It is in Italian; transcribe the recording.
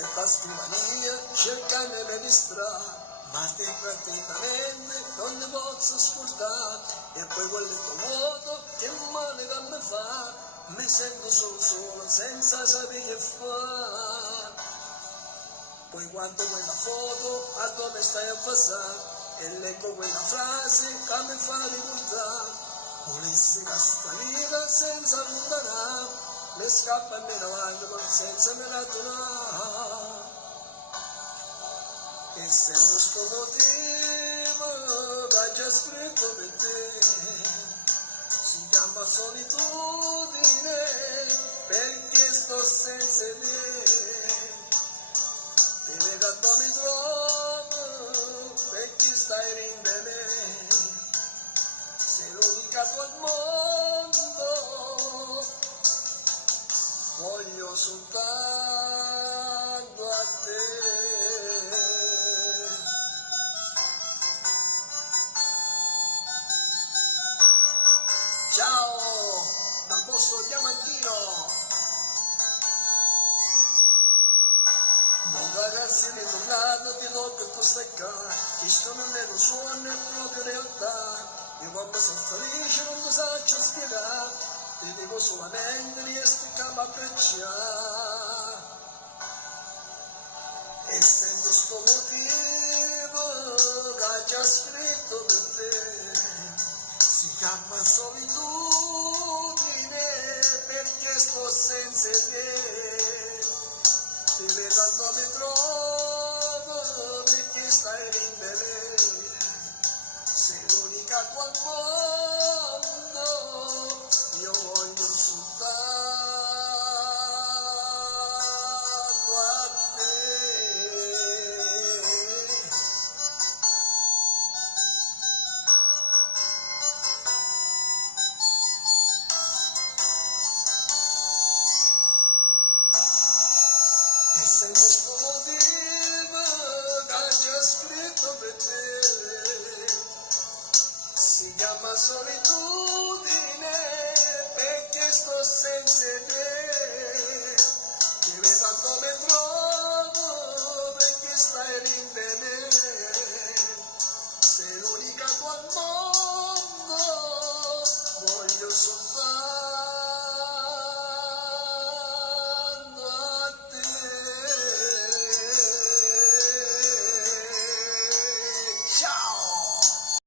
senza scrivania, cercando le distrarre, ma te praticamente non ne posso ascoltare, e poi quel letto vuoto, che male che mi fa, mi sento solo, senza sapere che fare. Poi guardo quella foto, a dove stai a passare, e leggo quella frase che mi fa ricordare, volessi questa vita senza allontanare, mi scappa e me ne vado senza me la donare. E sento sto motivo che ha già scritto per te, si chiama solitudine, perché sto senza te. Te ne quando mi trovo, perché stai rinde me, sei l'unica tua al mondo, voglio soltanto a te. Ciao, dal vostro Diamantino. Non ragazzi ritornato ti do per tu stai qua, questo non è un sogno, è proprio realtà. Io quando sono felice non ti saggio spiegare, ti dico solamente riesco a mi abbracciare. E sento sto motivo che ha già scritto per te, si chiama solitudine, perché sto senza te. Ti vedo quando mi trovo, perché stai rinde me, sei l'unica tua al mondo, io voglio soltanto a te. E sento sto motivo che ha già scritto per te, si chiama solitudine.